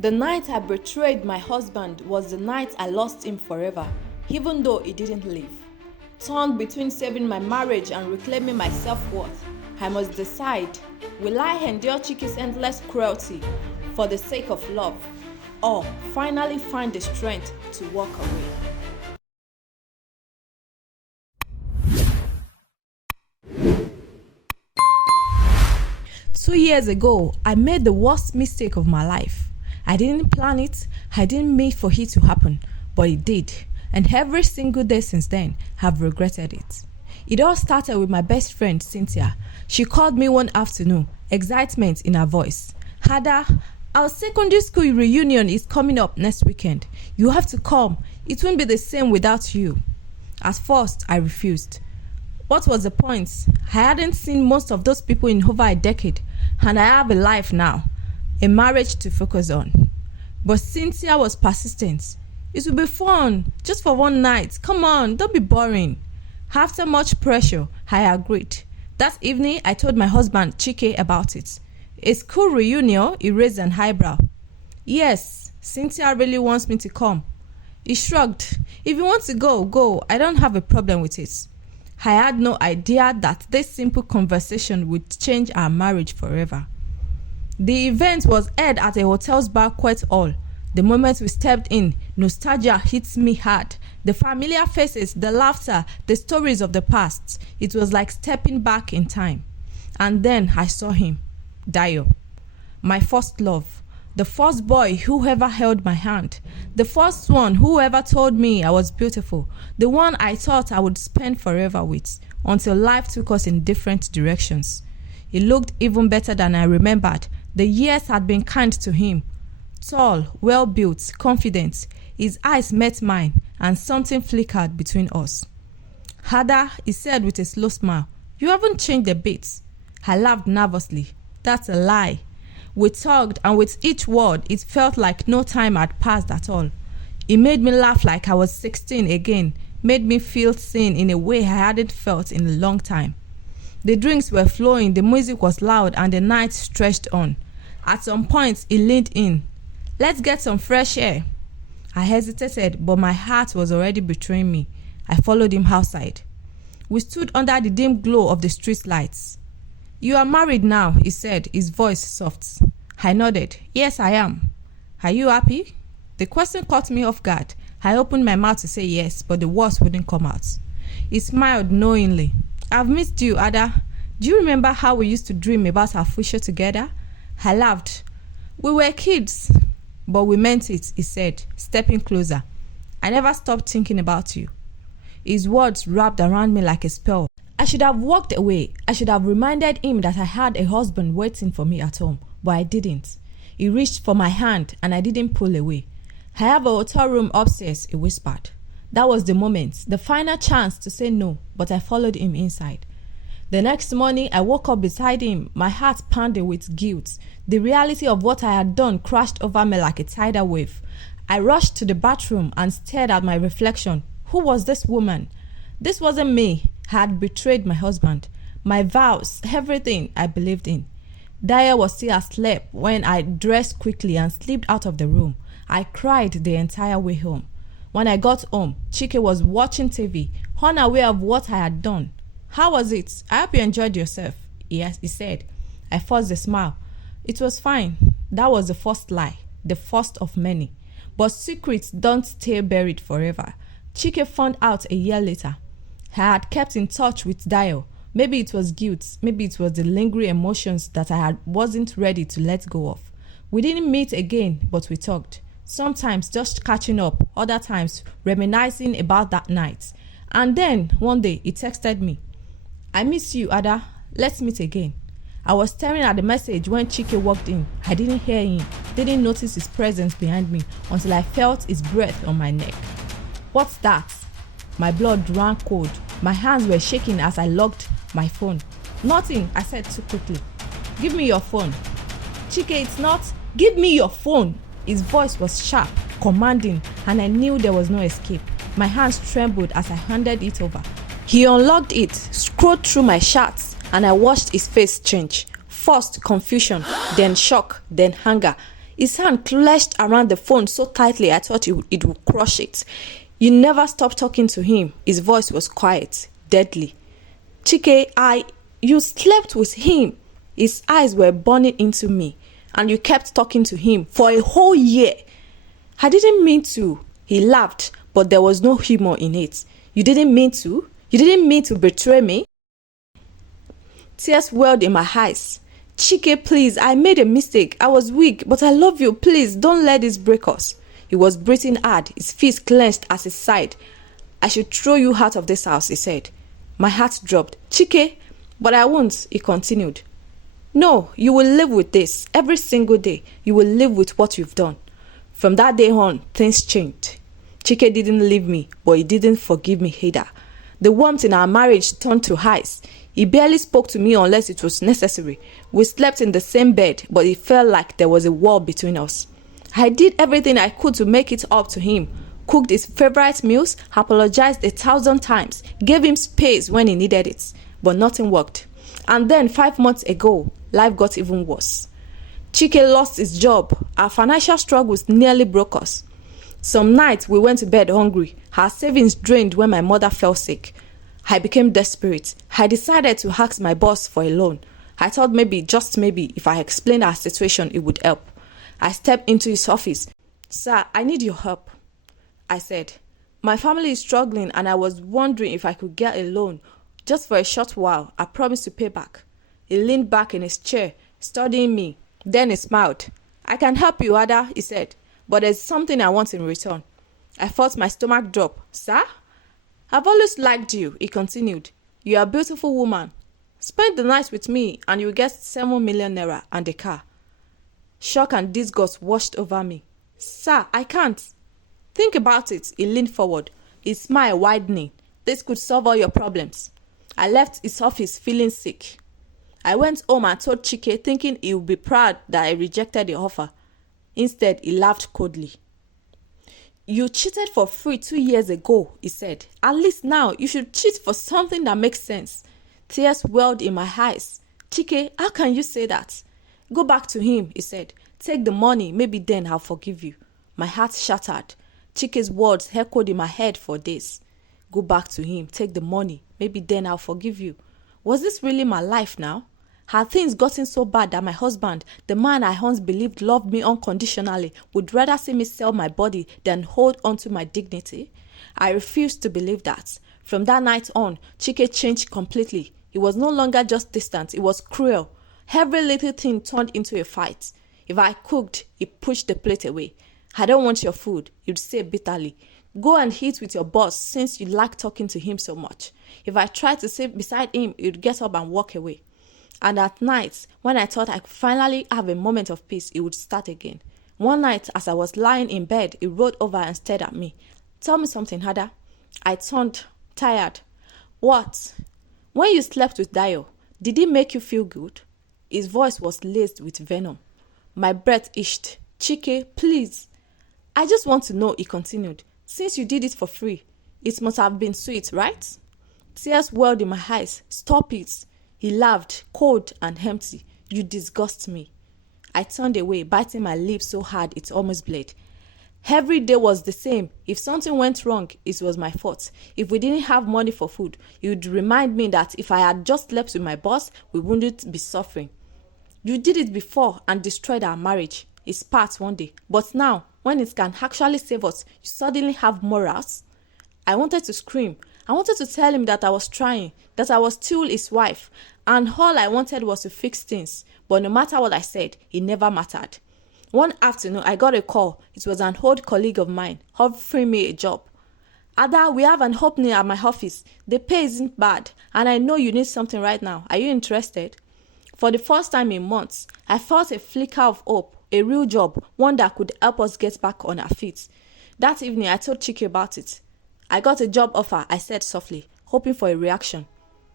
The night I betrayed my husband was the night I lost him forever, even though he didn't leave. Torn between saving my marriage and reclaiming my self-worth, I must decide, will I endure Chike's endless cruelty for the sake of love, or finally find the strength to walk away? 2 years ago, I made the worst mistake of my life. I didn't plan it, I didn't mean for it to happen, but it did. And every single day since then, I've regretted it. It all started with my best friend, Cynthia. She called me one afternoon, excitement in her voice. Ada, our secondary school reunion is coming up next weekend. You have to come. It won't be the same without you. At first, I refused. What was the point? I hadn't seen most of those people in over a decade, and I have a life now, a marriage to focus on. But Cynthia was persistent. It will be fun, just for one night. Come on, don't be boring. After much pressure, I agreed. That evening, I told my husband, Chike, about it. A school reunion, he raised an eyebrow. Yes, Cynthia really wants me to come. He shrugged. If you want to go, go. I don't have a problem with it. I had no idea that this simple conversation would change our marriage forever. The event was held at a hotel's banquet hall. The moment we stepped in, nostalgia hit me hard. The familiar faces, the laughter, the stories of the past. It was like stepping back in time. And then I saw him, Dio, my first love, the first boy who ever held my hand, the first one who ever told me I was beautiful, the one I thought I would spend forever with, until life took us in different directions. He looked even better than I remembered. The years had been kind to him. Tall, well-built, confident, his eyes met mine, and something flickered between us. Ada, he said with a slow smile, you haven't changed a bit. I laughed nervously. That's a lie. We talked, and with each word, it felt like no time had passed at all. It made me laugh like I was 16 again, made me feel seen in a way I hadn't felt in a long time. The drinks were flowing, the music was loud, and the night stretched on. At some point, he leaned in. Let's get some fresh air. I hesitated, but my heart was already betraying me. I followed him outside. We stood under the dim glow of the street lights. You are married now, he said, his voice soft. I nodded. Yes, I am. Are you happy? The question caught me off guard. I opened my mouth to say yes, but the words wouldn't come out. He smiled knowingly. I've missed you, Ada. Do you remember how we used to dream about our future together? I laughed. We were kids, but we meant it, he said, stepping closer. I never stopped thinking about you. His words wrapped around me like a spell. I should have walked away. I should have reminded him that I had a husband waiting for me at home, but I didn't. He reached for my hand and I didn't pull away. I have a hotel room upstairs, he whispered. That was the moment, the final chance to say no, but I followed him inside. The next morning, I woke up beside him, my heart pounding with guilt. The reality of what I had done crashed over me like a tidal wave. I rushed to the bathroom and stared at my reflection. Who was this woman? This wasn't me. I had betrayed my husband, my vows, everything I believed in. Daya was still asleep when I dressed quickly and slipped out of the room. I cried the entire way home. When I got home, Chike was watching TV, unaware of what I had done. How was it? I hope you enjoyed yourself. Yes, he said. I forced a smile. It was fine. That was the first lie, the first of many. But secrets don't stay buried forever. Chike found out a year later. I had kept in touch with Dio. Maybe it was guilt, maybe it was the lingering emotions that wasn't ready to let go of. We didn't meet again, but we talked. Sometimes just catching up, other times reminiscing about that night. And then, one day, he texted me. I miss you, Ada. Let's meet again. I was staring at the message when Chike walked in. I didn't hear him, didn't notice his presence behind me until I felt his breath on my neck. What's that? My blood ran cold. My hands were shaking as I locked my phone. Nothing, I said too quickly. Give me your phone. Chike, it's not. Give me your phone. His voice was sharp, commanding, and I knew there was no escape. My hands trembled as I handed it over. He unlocked it, scrolled through my chats, and I watched his face change. First confusion, then shock, then anger. His hand clenched around the phone so tightly I thought it would crush it. You never stopped talking to him. His voice was quiet, deadly. Chike, you slept with him. His eyes were burning into me, and you kept talking to him for a whole year. I didn't mean to. He laughed, but there was no humor in it. You didn't mean to? You didn't mean to betray me? Tears welled in my eyes. Chike, please, I made a mistake. I was weak, but I love you. Please, don't let this break us. He was breathing hard, his fist clenched at his side. I should throw you out of this house, he said. My heart dropped. Chike, but I won't, he continued. No, you will live with this. Every single day, you will live with what you've done. From that day on, things changed. Chike didn't leave me, but he didn't forgive me either. The warmth in our marriage turned to ice. He barely spoke to me unless it was necessary. We slept in the same bed, but it felt like there was a wall between us. I did everything I could to make it up to him. Cooked his favorite meals, apologized 1,000 times, gave him space when he needed it. But nothing worked. And then 5 months ago, life got even worse. Chike lost his job. Our financial struggles nearly broke us. Some nights we went to bed hungry. Our savings drained when my mother fell sick. I became desperate. I decided to ask my boss for a loan. I thought maybe, just maybe, if I explained our situation, it would help. I stepped into his office. Sir, I need your help, I said. My family is struggling and I was wondering if I could get a loan. Just for a short while, I promised to pay back. He leaned back in his chair, studying me. Then he smiled. I can help you, Ada, he said, but there's something I want in return. I felt my stomach drop. Sir? I've always liked you, he continued. You are a beautiful woman. Spend the night with me and you'll get 7 million naira and a car. Shock and disgust washed over me. Sir, I can't. Think about it. He leaned forward, his smile widening. This could solve all your problems. I left his office feeling sick. I went home and told Chike, thinking he would be proud that I rejected the offer. Instead, he laughed coldly. You cheated for free 2 years ago, he said. At least now, you should cheat for something that makes sense. Tears welled in my eyes. Chike, how can you say that? Go back to him, he said. Take the money, maybe then I'll forgive you. My heart shattered. Chike's words echoed in my head for days. Go back to him, take the money, maybe then I'll forgive you. Was this really my life now? Had things gotten so bad that my husband, the man I once believed loved me unconditionally, would rather see me sell my body than hold on to my dignity? I refused to believe that. From that night on, Chike changed completely. He was no longer just distant, he was cruel. Every little thing turned into a fight. If I cooked, he pushed the plate away. I don't want your food, he'd say bitterly. Go and eat with your boss since you like talking to him so much. If I tried to sit beside him, he'd get up and walk away. And at night, when I thought I could finally have a moment of peace, it would start again. One night, as I was lying in bed, he rolled over and stared at me. Tell me something, Hada. I turned, tired. What? When you slept with Dayo, did it make you feel good? His voice was laced with venom. My breath itched. Chike, please. I just want to know, he continued. Since you did it for free, it must have been sweet, right? Tears welled in my eyes. Stop it. He laughed, cold and empty. You disgust me. I turned away, biting my lips so hard it almost bled. Every day was the same. If something went wrong, it was my fault. If we didn't have money for food, he would remind me that if I had just slept with my boss, we wouldn't be suffering. You did it before and destroyed our marriage. It spat one day. But now, when it can actually save us, you suddenly have morals? I wanted to scream. I wanted to tell him that I was trying, that I was still his wife, and all I wanted was to fix things. But no matter what I said, it never mattered. One afternoon, I got a call. It was an old colleague of mine offering me a job. Ada, we have an opening at my office. The pay isn't bad, and I know you need something right now. Are you interested? For the first time in months, I felt a flicker of hope, a real job, one that could help us get back on our feet. That evening, I told Chike about it. I got a job offer, I said softly, hoping for a reaction.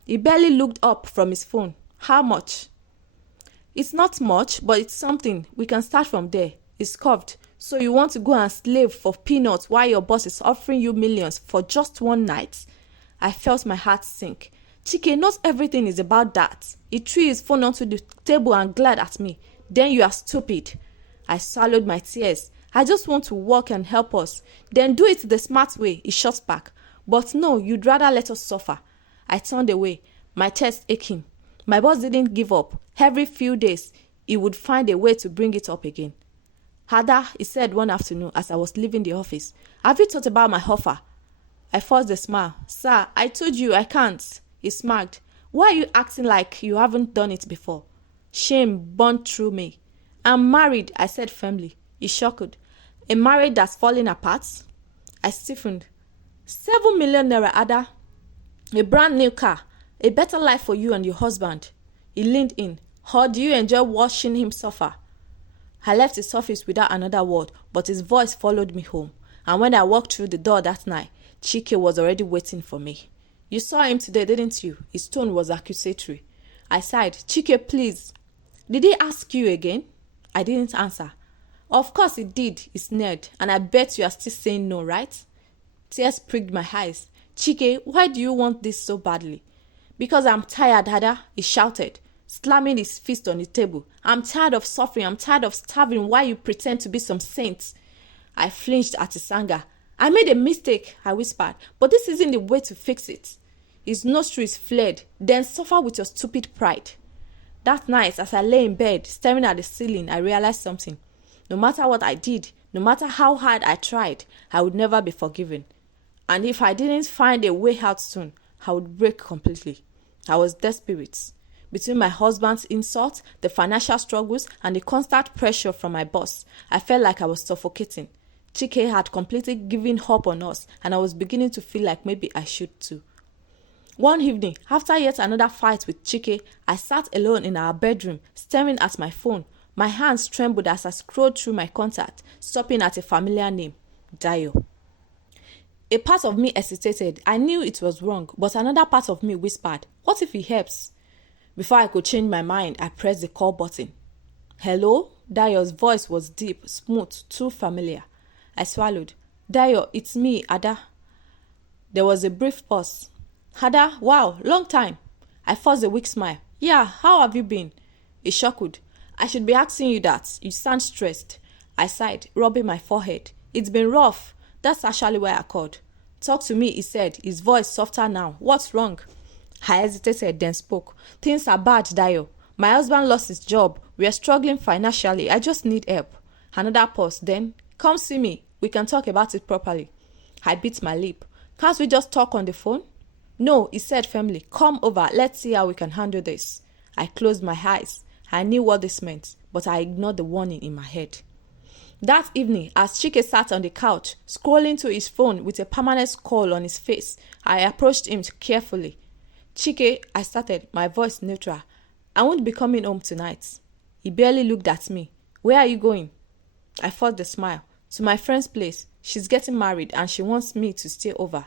He barely looked up from his phone. How much? It's not much, but it's something. We can start from there. He scoffed. So you want to go and slave for peanuts while your boss is offering you millions for just one night? I felt my heart sink. Chike, not everything is about that. He threw his phone onto the table and glared at me. Then you are stupid. I swallowed my tears. I just want to work and help us. Then do it the smart way, he shot back. But no, you'd rather let us suffer. I turned away, my chest aching. My boss didn't give up. Every few days, he would find a way to bring it up again. Ada, he said one afternoon as I was leaving the office, have you thought about my offer? I forced a smile. Sir, I told you I can't. He smirked. Why are you acting like you haven't done it before? Shame burned through me. I'm married, I said firmly. He shocked. A marriage that's falling apart? I stiffened. 7 million naira, Ada. A brand new car. A better life for you and your husband. He leaned in. How do you enjoy watching him suffer? I left his office without another word, but his voice followed me home. And when I walked through the door that night, Chike was already waiting for me. You saw him today, didn't you? His tone was accusatory. I sighed. Chike, please. Did he ask you again? I didn't answer. Of course he did, he sneered. And I bet you are still saying no, right? Tears pricked my eyes. Chike, why do you want this so badly? Because I'm tired, Ada, he shouted, slamming his fist on the table. I'm tired of suffering. I'm tired of starving while you pretend to be some saint. I flinched at his anger. I made a mistake, I whispered, but this isn't the way to fix it. His nostrils flared. Then suffer with your stupid pride. That night, as I lay in bed, staring at the ceiling, I realized something. No matter what I did, no matter how hard I tried, I would never be forgiven. And if I didn't find a way out soon, I would break completely. I was desperate. Between my husband's insults, the financial struggles, and the constant pressure from my boss, I felt like I was suffocating. Chike had completely given up on us, and I was beginning to feel like maybe I should too. One evening, after yet another fight with Chike, I sat alone in our bedroom, staring at my phone. My hands trembled as I scrolled through my contact, stopping at a familiar name, Dayo. A part of me hesitated. I knew it was wrong, but another part of me whispered, what if he helps? Before I could change my mind, I pressed the call button. Hello? Dayo's voice was deep, smooth, too familiar. I swallowed. Dayo, it's me, Ada. There was a brief pause. Ada, wow, long time. I forced a weak smile. Yeah, how have you been? He chuckled. I should be asking you that. You sound stressed. I sighed, rubbing my forehead. It's been rough. That's actually why I called. Talk to me, he said, his voice softer now. What's wrong? I hesitated, then spoke. Things are bad, Dayo. My husband lost his job. We are struggling financially. I just need help. Another pause, then, come see me. We can talk about it properly. I bit my lip. Can't we just talk on the phone? No, he said firmly. Come over. Let's see how we can handle this. I closed my eyes. I knew what this meant, but I ignored the warning in my head. That evening, as Chike sat on the couch, scrolling to his phone with a permanent scowl on his face, I approached him carefully. Chike, I started, my voice neutral. I won't be coming home tonight. He barely looked at me. Where are you going? I forced a smile. To my friend's place. She's getting married and she wants me to stay over.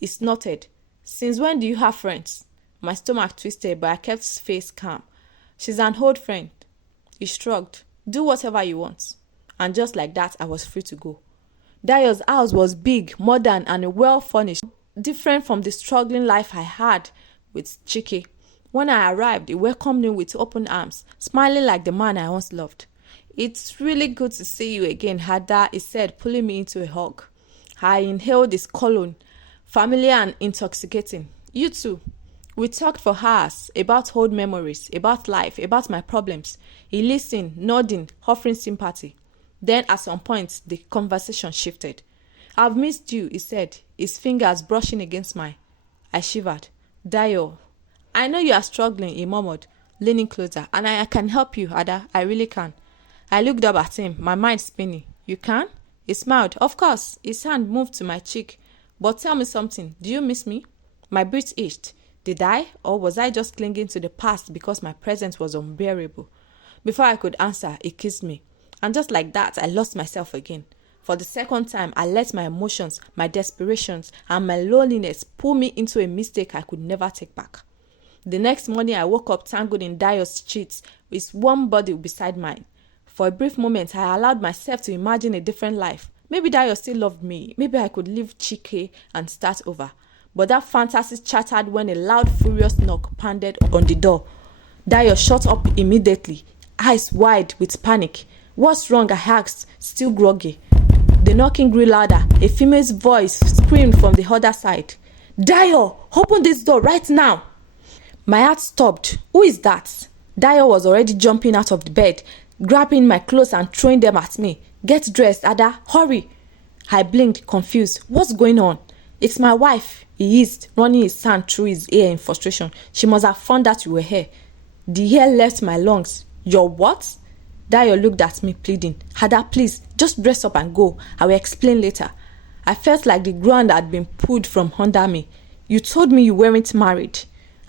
He snorted. Since when do you have friends? My stomach twisted, but I kept his face calm. She's an old friend. He shrugged. Do whatever you want. And just like that, I was free to go. Dayo's house was big, modern, and well furnished, different from the struggling life I had with Chike. When I arrived, he welcomed me with open arms, smiling like the man I once loved. It's really good to see you again, Ada, he said, pulling me into a hug. I inhaled his cologne, familiar and intoxicating. You too. We talked for hours about old memories, about life, about my problems. He listened, nodding, offering sympathy. Then at some point, the conversation shifted. I've missed you, he said, his fingers brushing against mine. I shivered. Dayo, I know you are struggling, he murmured, leaning closer. And I can help you, Ada. I really can. I looked up at him, my mind spinning. You can? He smiled. Of course. His hand moved to my cheek. But tell me something. Do you miss me? My breath itched. Did I? Or was I just clinging to the past because my presence was unbearable? Before I could answer, he kissed me. And just like that, I lost myself again. For the second time, I let my emotions, my desperations, and my loneliness pull me into a mistake I could never take back. The next morning, I woke up tangled in Dayo's sheets, his warm body beside mine. For a brief moment, I allowed myself to imagine a different life. Maybe Dayo still loved me. Maybe I could leave Chike and start over. But that fantasy shattered when a loud, furious knock pounded on the door. Dayo shut up immediately, eyes wide with panic. What's wrong? I asked, still groggy. The knocking grew louder. A female's voice screamed from the other side. Dio, open this door right now. My heart stopped. Who is that? Dio was already jumping out of the bed, grabbing my clothes and throwing them at me. Get dressed, Ada. Hurry. I blinked, confused. What's going on? It's my wife, he hissed, running his hand through his ear in frustration. She must have found that you were here. The air left my lungs. Your what? Dio looked at me, pleading. Ada, please, just dress up and go. I will explain later. I felt like the ground had been pulled from under me. You told me you weren't married.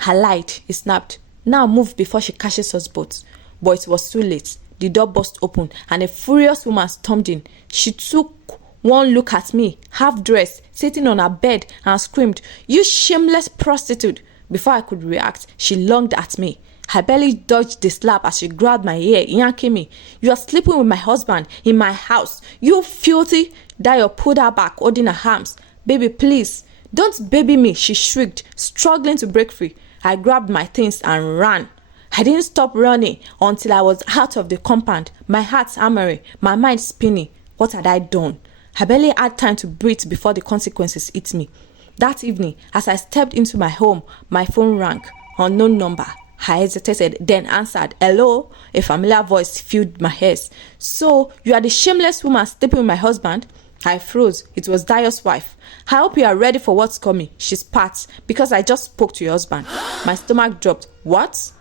I lied, he snapped. Now move before she catches us both. But it was too late. The door burst open and a furious woman stormed in. She took one look at me, half-dressed, sitting on her bed, and screamed, You shameless prostitute! Before I could react, she lunged at me. I barely dodged the slap as she grabbed my ear, yanking me. You are sleeping with my husband in my house. You filthy! Dio pulled her back, holding her arms. Baby, please. Don't baby me, she shrieked, struggling to break free. I grabbed my things and ran. I didn't stop running until I was out of the compound, my heart hammering, my mind spinning. What had I done? I barely had time to breathe before the consequences hit me. That evening, as I stepped into my home, my phone rang. Unknown number. I hesitated, then answered. Hello? A familiar voice filled my ears. So, you are the shameless woman sleeping with my husband? I froze. It was Dio's wife. I hope you are ready for what's coming. She spat, because I just spoke to your husband. My stomach dropped. What?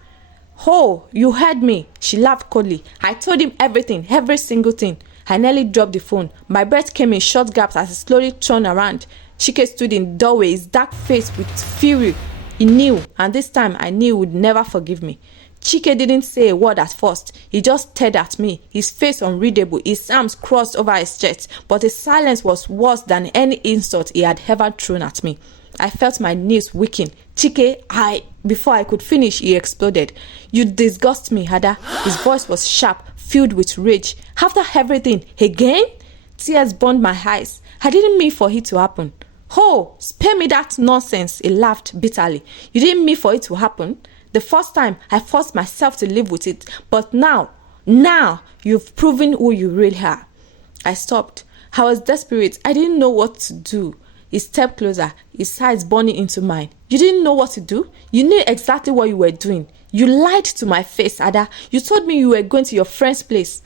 Oh, you heard me. She laughed coldly. I told him everything, every single thing. I nearly dropped the phone. My breath came in short gaps as he slowly turned around. Chike stood in the doorway, his dark face with fury. He knew, and this time I knew he would never forgive me. Chike didn't say a word at first. He just stared at me, his face unreadable, his arms crossed over his chest, but his silence was worse than any insult he had ever thrown at me. I felt my knees weaken. Chike, Before I could finish, he exploded. You disgust me, Ada. His voice was sharp, filled with rage. After everything, again? Tears burned my eyes. I didn't mean for it to happen. Oh, spare me that nonsense, he laughed bitterly. You didn't mean for it to happen? The first time, I forced myself to live with it. But now, you've proven who you really are. I stopped. I was desperate. I didn't know what to do. He stepped closer, his eyes burning into mine. You didn't know what to do? You knew exactly what you were doing. You lied to my face, Ada. You told me you were going to your friend's place.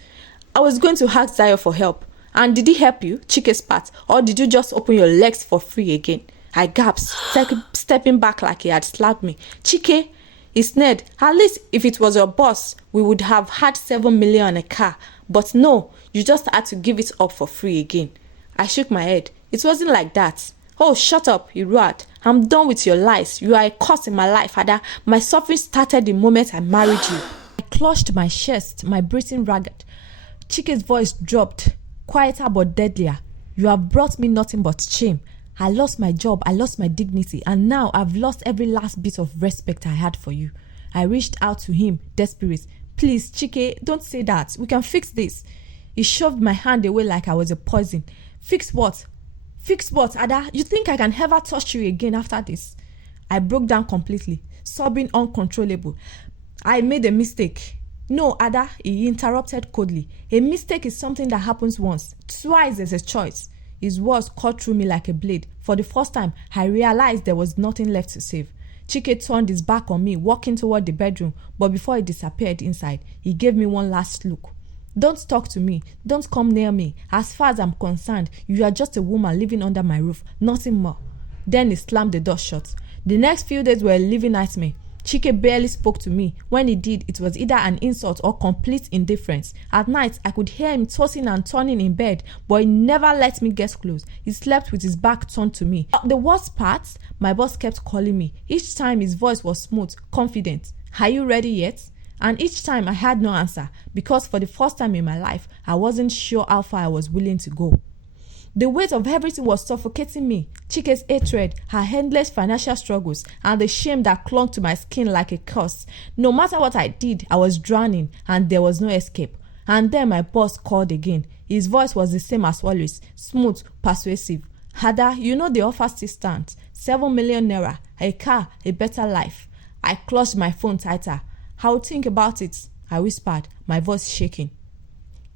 I was going to ask Dio for help. And did he help you, Chike spat, or did you just open your legs for free again? I gasped, stepping back like he had slapped me. Chike, he sneered. At least if it was your boss, we would have had 7 million in a car. But no, you just had to give it up for free again. I shook my head. It wasn't like that. Oh, shut up, he roared. I'm done with your lies. You are a curse in my life, Ada. My suffering started the moment I married you. I clutched my chest, my breathing ragged. Chike's voice dropped, quieter but deadlier. You have brought me nothing but shame. I lost my job, I lost my dignity, and now I've lost every last bit of respect I had for you. I reached out to him, desperate. Please, Chike, don't say that. We can fix this. He shoved my hand away like I was a poison. Fix what? Fix what, Ada? You think I can ever touch you again after this? I broke down completely, sobbing uncontrollable. I made a mistake. No, Ada, he interrupted coldly. A mistake is something that happens once. Twice is a choice. His words cut through me like a blade. For the first time, I realized there was nothing left to save. Chike turned his back on me, walking toward the bedroom, but before he disappeared inside, he gave me one last look. Don't talk to me. Don't come near me. As far as I'm concerned, you are just a woman living under my roof, nothing more. Then he slammed the door shut. The next few days were a living nightmare. Chike barely spoke to me. When he did, it was either an insult or complete indifference. At night, I could hear him tossing and turning in bed, but he never let me get close. He slept with his back turned to me. The worst part, my boss kept calling me. Each time his voice was smooth, confident. Are you ready yet? And each time I had no answer, because for the first time in my life, I wasn't sure how far I was willing to go. The weight of everything was suffocating me. Chike's hatred, her endless financial struggles, and the shame that clung to my skin like a curse. No matter what I did, I was drowning, and there was no escape. And then my boss called again. His voice was the same as always, smooth, persuasive. Ada, you know the offer still stands. 7 million naira, a car, a better life. I clutched my phone tighter. I will think about it, I whispered, my voice shaking.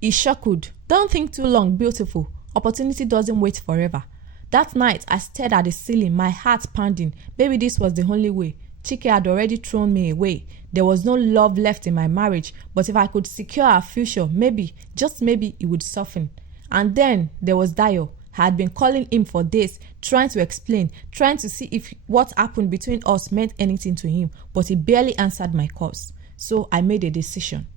It sure could. Don't think too long, beautiful. Opportunity doesn't wait forever. That night, I stared at the ceiling, my heart pounding. Maybe this was the only way. Chike had already thrown me away. There was no love left in my marriage, but if I could secure our future, maybe, just maybe, it would soften. And then there was Dayo. I had been calling him for days, trying to explain, trying to see if what happened between us meant anything to him, but he barely answered my calls. So I made a decision.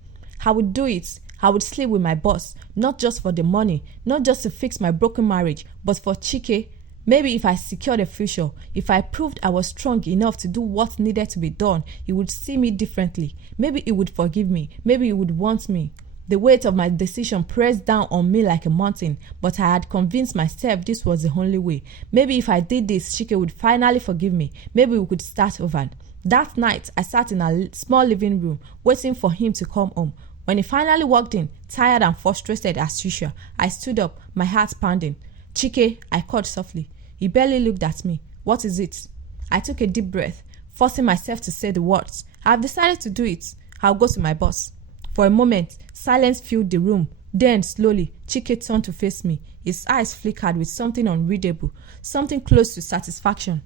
I would do it. I would sleep with my boss, not just for the money, not just to fix my broken marriage, but for Chike. Maybe if I secured a future, if I proved I was strong enough to do what needed to be done, he would see me differently. Maybe he would forgive me. Maybe he would want me. The weight of my decision pressed down on me like a mountain, but I had convinced myself this was the only way. Maybe if I did this, Chike would finally forgive me. Maybe we could start over. That night, I sat in a small living room, waiting for him to come home. When he finally walked in, tired and frustrated as usual, I stood up, my heart pounding. Chike, I called softly. He barely looked at me. What is it? I took a deep breath, forcing myself to say the words. I've decided to do it. I'll go to my boss. For a moment, silence filled the room. Then, slowly, Chike turned to face me. His eyes flickered with something unreadable, something close to satisfaction.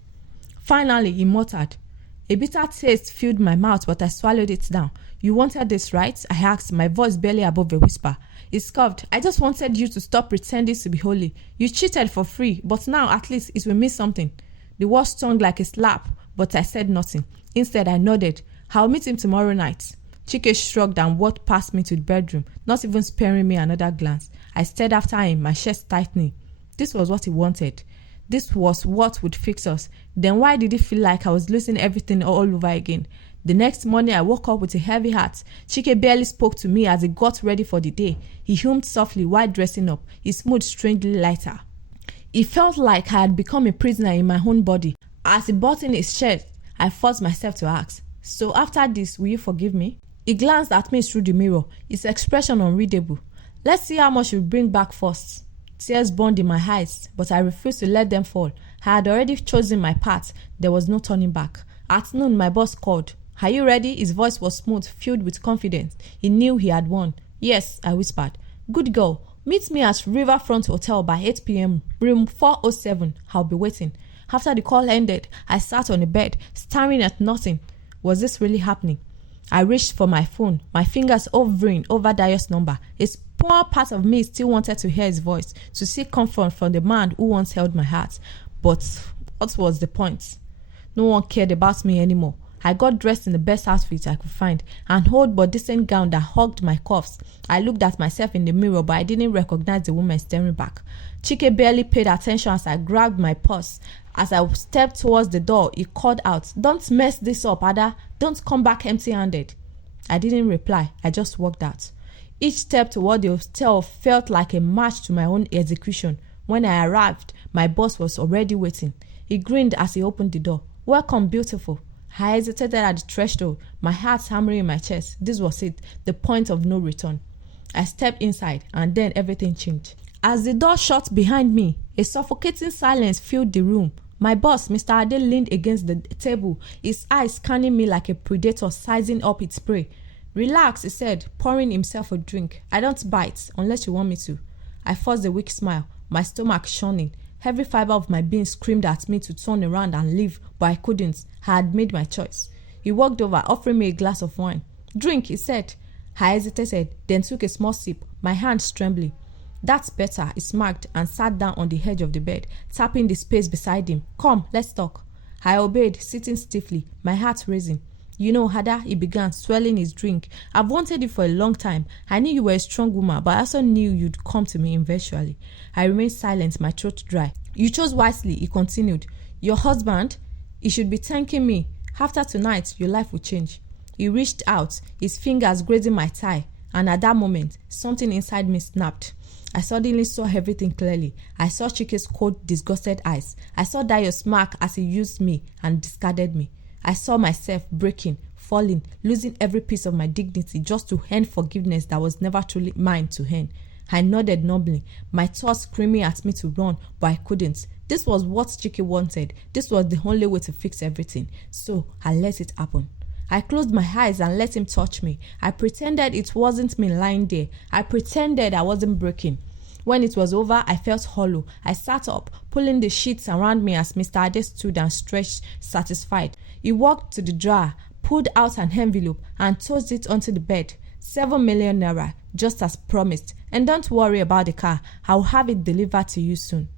Finally, he muttered. A bitter taste filled my mouth, but I swallowed it down. You wanted this, right? I asked, my voice barely above a whisper. He scoffed. I just wanted you to stop pretending to be holy. You cheated for free, but now at least it will mean something. The words stung like a slap, but I said nothing. Instead, I nodded. I'll meet him tomorrow night. Chike shrugged and walked past me to the bedroom, not even sparing me another glance. I stared after him, my chest tightening. This was what he wanted. This was what would fix us. Then why did it feel like I was losing everything all over again? The next morning, I woke up with a heavy heart. Chike barely spoke to me as he got ready for the day. He hummed softly while dressing up, his mood strangely lighter. It felt like I had become a prisoner in my own body. As he buttoned his shirt, I forced myself to ask, so after this, will you forgive me? He glanced at me through the mirror, his expression unreadable. Let's see how much you bring back first. Tears burned in my eyes, but I refused to let them fall. I had already chosen my path. There was no turning back. At noon, my boss called. Are you ready? His voice was smooth, filled with confidence. He knew he had won. Yes, I whispered. Good girl. Meet me at Riverfront Hotel by 8 p.m. Room 407. I'll be waiting. After the call ended, I sat on the bed, staring at nothing. Was this really happening? I reached for my phone, my fingers hovering over Dayo's number. A small part of me still wanted to hear his voice, to seek comfort from the man who once held my heart. But what was the point? No one cared about me anymore. I got dressed in the best outfit I could find, an old but decent gown that hugged my cuffs. I looked at myself in the mirror, but I didn't recognize the woman staring back. Chike barely paid attention as I grabbed my purse. As I stepped towards the door, he called out, "Don't mess this up, Ada. Don't come back empty-handed." I didn't reply. I just walked out. Each step toward the hotel felt like a march to my own execution. When I arrived, my boss was already waiting. He grinned as he opened the door. "Welcome, beautiful." I hesitated at the threshold, my heart hammering in my chest. This was it, the point of no return. I stepped inside, and then everything changed. As the door shut behind me, a suffocating silence filled the room. My boss, Mr. Ade, leaned against the table, his eyes scanning me like a predator sizing up its prey. "Relax," he said, pouring himself a drink. "I don't bite, unless you want me to." I forced a weak smile, my stomach churning. Every fiber of my being screamed at me to turn around and leave, but I couldn't. I had made my choice. He walked over, offering me a glass of wine. "Drink," he said. I hesitated, then took a small sip, my hands trembling. "That's better," he smirked and sat down on the edge of the bed, tapping the space beside him. "Come, let's talk." I obeyed, sitting stiffly, my heart racing. "You know, Hada," he began, swelling his drink. "I've wanted you for a long time. I knew you were a strong woman, but I also knew you'd come to me eventually." I remained silent, my throat dry. "You chose wisely," he continued. "Your husband, he should be thanking me. After tonight, your life will change." He reached out, his fingers grazing my thigh, and at that moment, something inside me snapped. I suddenly saw everything clearly. I saw Chike's cold, disgusted eyes. I saw Dayo's smirk as he used me and discarded me. I saw myself breaking, falling, losing every piece of my dignity just to earn forgiveness that was never truly mine to earn. I nodded numbly, my thoughts screaming at me to run, but I couldn't. This was what Chike wanted. This was the only way to fix everything. So I let it happen. I closed my eyes and let him touch me. I pretended it wasn't me lying there. I pretended I wasn't breaking. When it was over, I felt hollow. I sat up, pulling the sheets around me as Mr. Ade stood and stretched, satisfied. He walked to the drawer, pulled out an envelope, and tossed it onto the bed. 7 million naira, just as promised. And don't worry about the car. I'll have it delivered to you soon.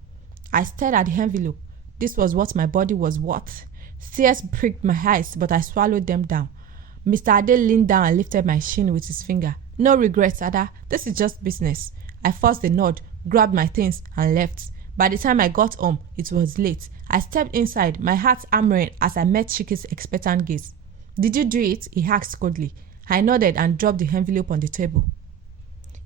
I stared at the envelope. This was what my body was worth. Tears pricked my eyes, but I swallowed them down. Mr. Ade leaned down and lifted my chin with his finger. No regrets, Ada. This is just business. I forced a nod, grabbed my things, and left. By the time I got home, it was late. I stepped inside, my heart hammering as I met Chike's expectant gaze. Did you do it? He asked coldly. I nodded and dropped the envelope on the table.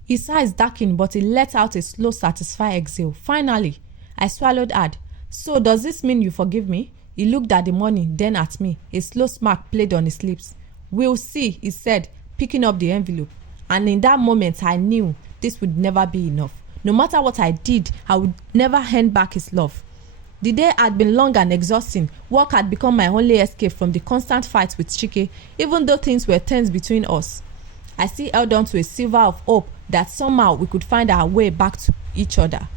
His eyes darkened, but he let out a slow, satisfied exhale. Finally, I swallowed hard. So does this mean you forgive me? He looked at the money, then at me. A slow smirk played on his lips. We'll see, he said, picking up the envelope. And in that moment, I knew this would never be enough. No matter what I did, I would never hand back his love. The day had been long and exhausting. Work had become my only escape from the constant fights with Chike, even though things were tense between us. I still held on to a sliver of hope that somehow we could find our way back to each other.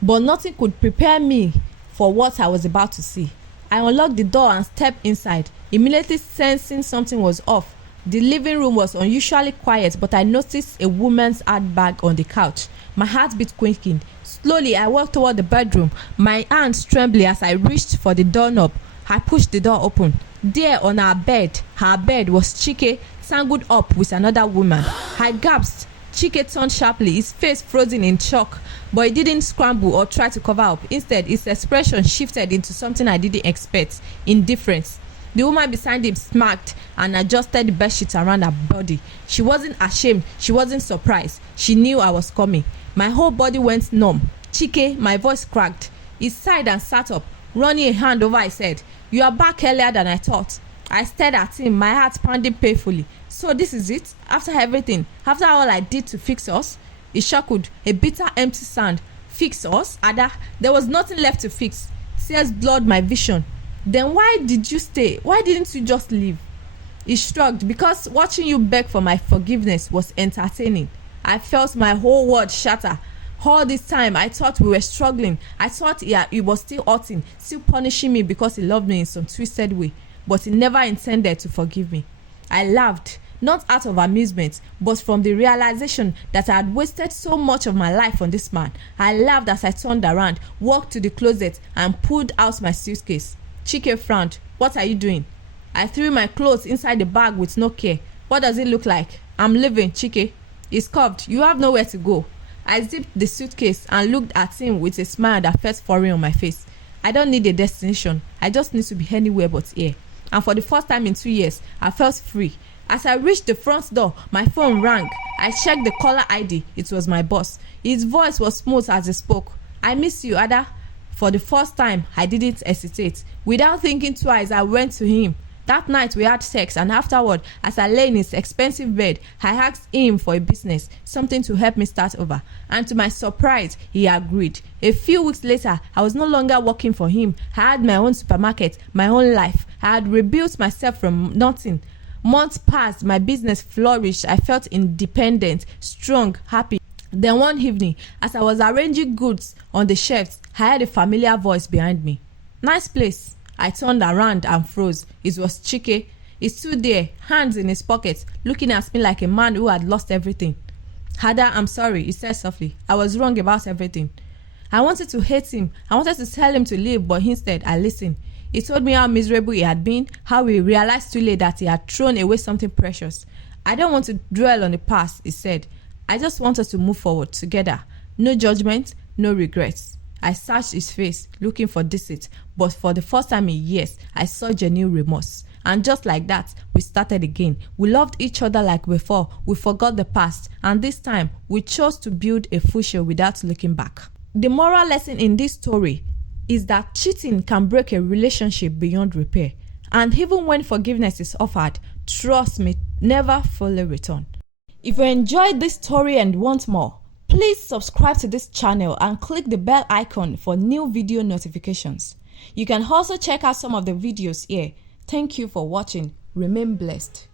But nothing could prepare me for what I was about to see. I unlocked the door and stepped inside, immediately sensing something was off. The living room was unusually quiet, but I noticed a woman's handbag on the couch. My heart beat quickly. Slowly, I walked toward the bedroom, my hands trembling as I reached for the doorknob. I pushed the door open. There on her bed was Chike, tangled up with another woman. I gasped. Chike turned sharply, his face frozen in shock, but he didn't scramble or try to cover up. Instead, his expression shifted into something I didn't expect: indifference. The woman beside him smirked and adjusted the bedsheet around her body. She wasn't ashamed. She wasn't surprised. She knew I was coming. My whole body went numb. Chike, my voice cracked. He sighed and sat up, running a hand over his head. You are back earlier than I thought. I stared at him, my heart pounding painfully. So this is it? After everything? After all I did to fix us? He chuckled, a bitter, empty sound. Fix us? Ada, there was nothing left to fix. Tears blurred my vision. Then why did you stay? Why didn't you just leave? He shrugged. Because watching you beg for my forgiveness was entertaining. I felt my whole world shatter. All this time, I thought we were struggling. I thought he was still hurting, still punishing me because he loved me in some twisted way. But he never intended to forgive me. I laughed, not out of amusement, but from the realization that I had wasted so much of my life on this man. I laughed as I turned around, walked to the closet, and pulled out my suitcase. Chike frowned. What are you doing? I threw my clothes inside the bag with no care. What does it look like? I'm leaving, Chike. He scoffed. You have nowhere to go. I zipped the suitcase and looked at him with a smile that felt foreign on my face. I don't need a destination. I just need to be anywhere but here. And for the first time in 2 years, I felt free. As I reached the front door, my phone rang. I checked the caller ID. It was my boss. His voice was smooth as he spoke. I miss you, Ada. For the first time, I didn't hesitate. Without thinking twice, I went to him. That night we had sex, and afterward, as I lay in his expensive bed, I asked him for a business, something to help me start over. And to my surprise, he agreed. A few weeks later, I was no longer working for him. I had my own supermarket, my own life. I had rebuilt myself from nothing. Months passed, my business flourished. I felt independent, strong, happy. Then one evening, as I was arranging goods on the shelves, I heard a familiar voice behind me. Nice place. I turned around and froze. It was Chike. He stood there, hands in his pockets, looking at me like a man who had lost everything. Ada, I'm sorry, he said softly. I was wrong about everything. I wanted to hate him. I wanted to tell him to leave, but instead I listened. He told me how miserable he had been, how he realized too late that he had thrown away something precious. I don't want to dwell on the past, he said. I just want us to move forward together. No judgment, no regrets. I searched his face, looking for deceit, but for the first time in years, I saw genuine remorse. And just like that, we started again. We loved each other like before. We forgot the past, and this time, we chose to build a future without looking back. The moral lesson in this story is that cheating can break a relationship beyond repair. And even when forgiveness is offered, trust me, never fully return. If you enjoyed this story and want more, please subscribe to this channel and click the bell icon for new video notifications. You can also check out some of the videos here. Thank you for watching. Remain blessed.